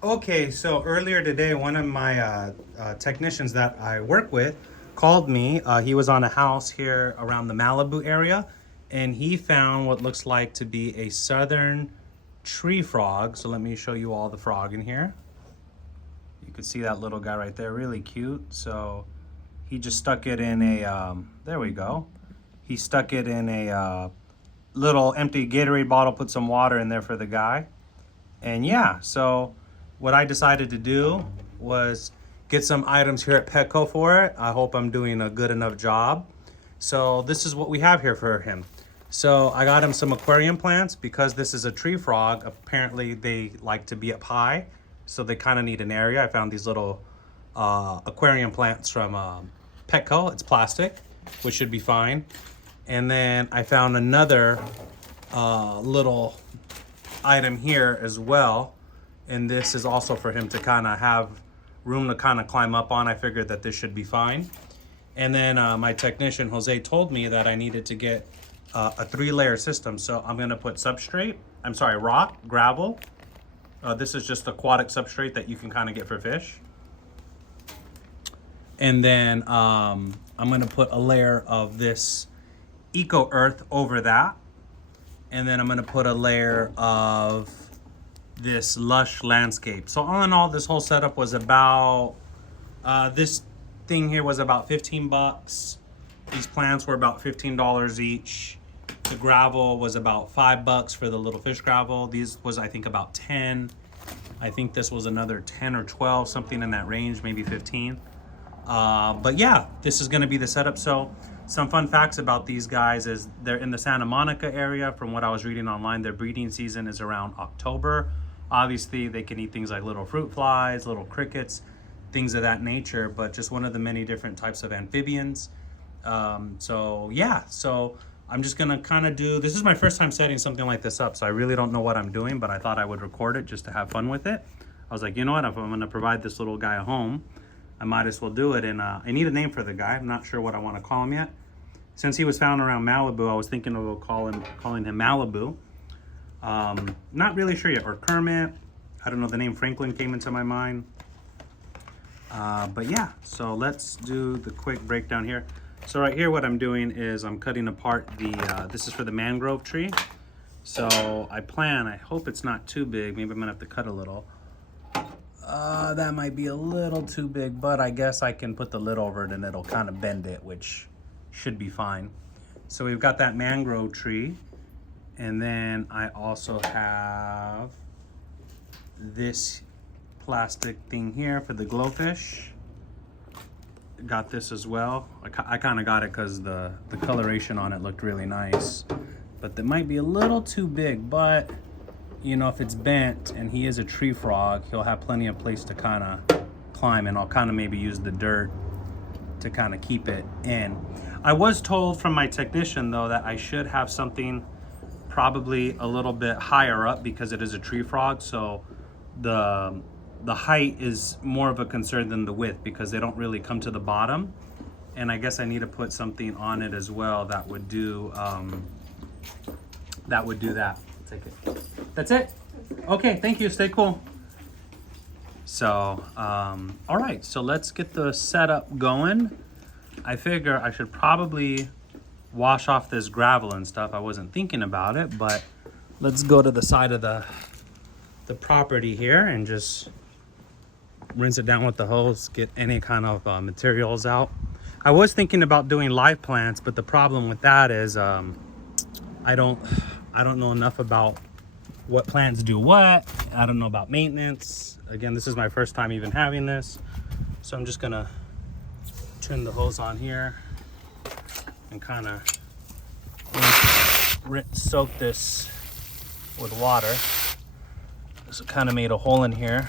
Okay, so earlier today, one of my technicians that I work with called me. He was on a house here around the Malibu area, and he found what looks like to be a southern tree frog. So let me show you all the frog in here. You can see that little guy right there, really cute. So he just stuck it in a, there we go. He stuck it in a little empty Gatorade bottle, put some water in there for the guy. And yeah, so what I decided to do was get some items here at Petco for it. I hope I'm doing a good enough job. So this is what we have here for him. So I got him some aquarium plants because this is a tree frog. Apparently they like to be up high, so they kind of need an area. I found these little aquarium plants from Petco. It's plastic, which should be fine. And then I found another little item here as well, and this is also for him to kind of have room to kind of climb up on. I figured that this should be fine. And then my technician Jose told me that I needed to get a 3-layer system, so I'm going to put rock, gravel. This is just aquatic substrate that you can kind of get for fish. And then I'm going to put a layer of this eco earth over that. And then I'm going to put a layer of this lush landscape. So all in all, this whole setup was about, this thing here was about 15 bucks. These plants were about $15 each. The gravel was about 5 bucks for the little fish gravel. These was, I think, about 10. I think this was another 10 or 12, something in that range, maybe 15. But yeah, this is going to be the setup. So some fun facts about these guys is they're in the Santa Monica area. From what I was reading online, their breeding season is around October. Obviously, they can eat things like little fruit flies, little crickets, things of that nature, but just one of the many different types of amphibians. So yeah, so I'm just gonna kind of this is my first time setting something like this up, so I really don't know what I'm doing, but I thought I would record it just to have fun with it. I was like, you know what, if I'm gonna provide this little guy a home, I might as well do it. And I need a name for the guy. I'm not sure what I want to call him yet. Since he was found around Malibu, I was thinking of calling him Malibu. Not really sure yet. Or Kermit. I don't know. The name Franklin came into my mind. But yeah, so let's do the quick breakdown here. So right here, what I'm doing is I'm cutting apart this is for the mangrove tree. So I hope it's not too big. Maybe I'm gonna have to cut a little. That might be a little too big, but I guess I can put the lid over it and it'll kind of bend it, which should be fine. So we've got that mangrove tree. And then I also have this plastic thing here for the glowfish. Got this as well. I kind of got it because the coloration on it looked really nice. But that might be a little too big, but you know, if it's bent and he is a tree frog, he'll have plenty of place to kind of climb, and I'll kind of maybe use the dirt to kind of keep it in. I was told from my technician though that I should have something probably a little bit higher up because it is a tree frog, so the height is more of a concern than the width because they don't really come to the bottom. And I guess I need to put something on it as well that would do that. Take it. That's it? Okay, thank you. Stay cool. So, all right. So let's get the setup going. I figure I should probably wash off this gravel and stuff. I wasn't thinking about it, but let's go to the side of the property here and just rinse it down with the hose, get any kind of materials out. I was thinking about doing live plants, but the problem with that is I don't know enough about what plants do what. I don't know about maintenance. Again, this is my first time even having this. So I'm just gonna turn the hose on here and kind of soak this with water. So kind of made a hole in here.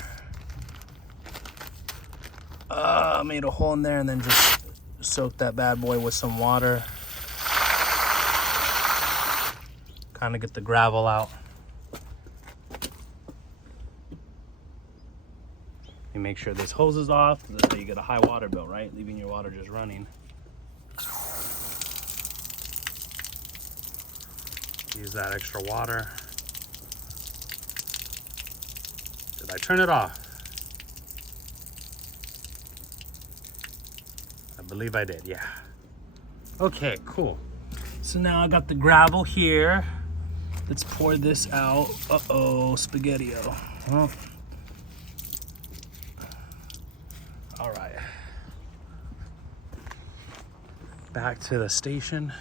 Made a hole in there and then just soak that bad boy with some water. Kind of get the gravel out. You make sure this hose is off. That's how you get a high water bill, right? Leaving your water just running. Use that extra water. Get Did I turn it off? I believe I did, yeah. Okay, cool. So now I got the gravel here. Let's pour this out. Uh-oh, spaghetti-o. Oh. All right. Back to the station.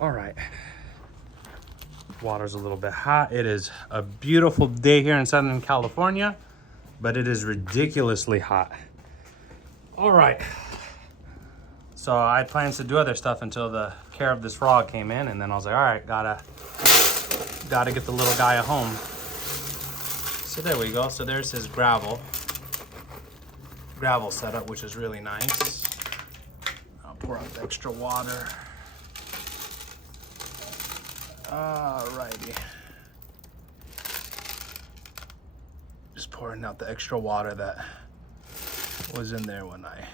All right. Water's a little bit hot. It is a beautiful day here in Southern California, but it is ridiculously hot. All right. So I had plans to do other stuff until the care of this frog came in, and then I was like, all right, gotta get the little guy a home. So there we go. So there's his gravel setup, which is really nice. I'll pour out the extra water. Alrighty. Just pouring out the extra water that was in there when I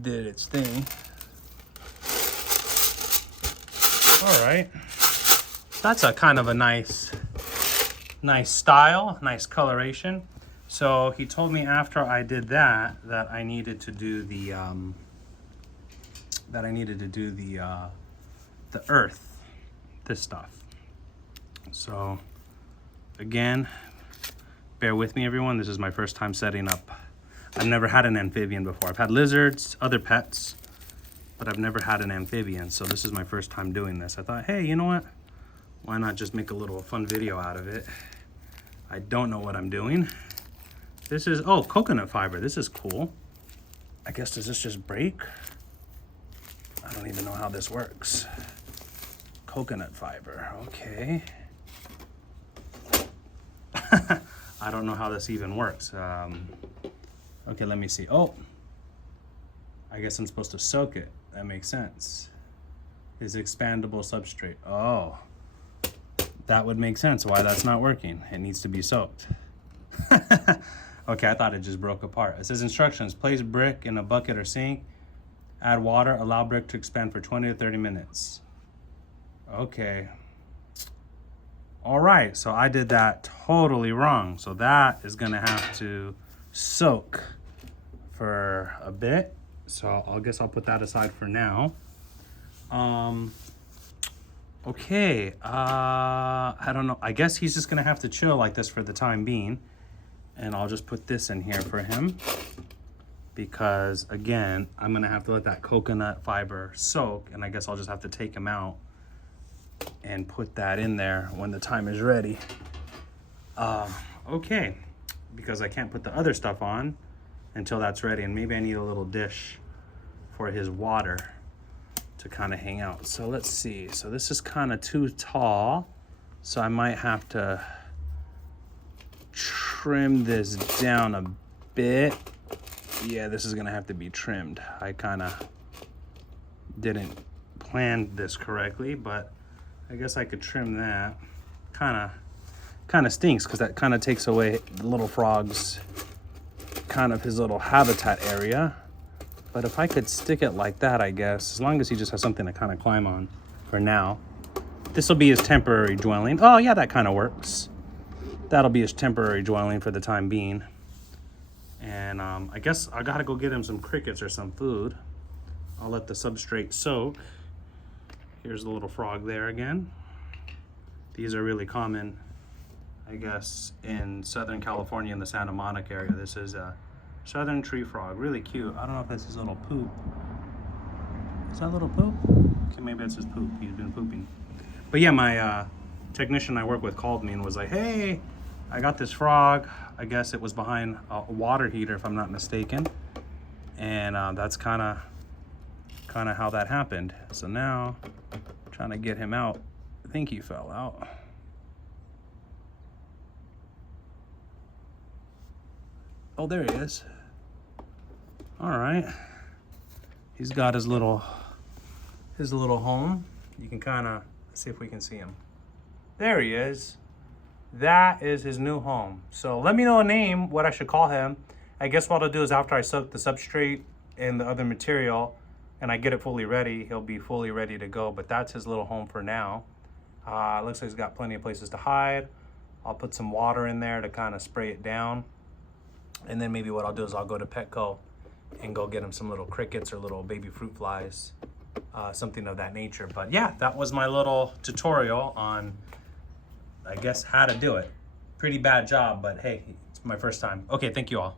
did its thing. All right. That's a kind of a nice style, nice coloration. So he told me after I did that I needed to do the earth, this stuff. So again, bear with me everyone, this is my first time setting up. I've never had an amphibian before. I've had lizards, other pets, but I've never had an amphibian. So this is my first time doing this. I thought, hey, you know what? Why not just make a little fun video out of it? I don't know what I'm doing. This is, oh, coconut fiber. This is cool. I guess, does this just break? I don't even know how this works. Coconut fiber, okay. I don't know how this even works. Okay, let me see. Oh, I guess I'm supposed to soak it. That makes sense. Is expandable substrate. Oh, that would make sense why that's not working. It needs to be soaked. Okay, I thought it just broke apart. It says instructions, place brick in a bucket or sink, add water, allow brick to expand for 20 to 30 minutes. Okay. All right, so I did that totally wrong. So that is gonna have to soak for a bit. So I guess I'll put that aside for now. Okay, I don't know. I guess he's just gonna have to chill like this for the time being. And I'll just put this in here for him because again, I'm gonna have to let that coconut fiber soak, and I guess I'll just have to take him out and put that in there when the time is ready. Okay, because I can't put the other stuff on until that's ready, and maybe I need a little dish for his water to kind of hang out. So let's see. So this is kind of too tall, so I might have to trim this down a bit. Yeah, this is gonna have to be trimmed. I kind of didn't plan this correctly, but I guess I could trim that. Kind of stinks because that kind of takes away the little frog's kind of his little habitat area. But if I could stick it like that, I guess, as long as he just has something to kind of climb on for now. This will be his temporary dwelling. Oh yeah, that kind of works. That'll be his temporary dwelling for the time being. And I guess I gotta go get him some crickets or some food. I'll let the substrate soak. Here's the little frog there again. These are really common, I guess, in Southern California in the Santa Monica area. This is a southern tree frog, really cute. I don't know if that's his little poop. Is that little poop? Okay, maybe that's his poop. He's been pooping. But yeah, my technician I work with called me and was like, hey, I got this frog. I guess it was behind a water heater, if I'm not mistaken. And that's kind of how that happened. So now, I'm trying to get him out. I think he fell out. Oh, there he is. All right. He's got his little home. You can kind of see if we can see him. There he is. That is his new home. So let me know a name, what I should call him. I guess what I'll do is after I soak the substrate and the other material and I get it fully ready, he'll be fully ready to go. But that's his little home for now. Looks like it's got plenty of places to hide. I'll put some water in there to kind of spray it down. And then maybe what I'll do is I'll go to Petco and go get him some little crickets or little baby fruit flies, something of that nature. But yeah, that was my little tutorial on, I guess, how to do it. Pretty bad job, but hey, it's my first time. Okay, thank you all.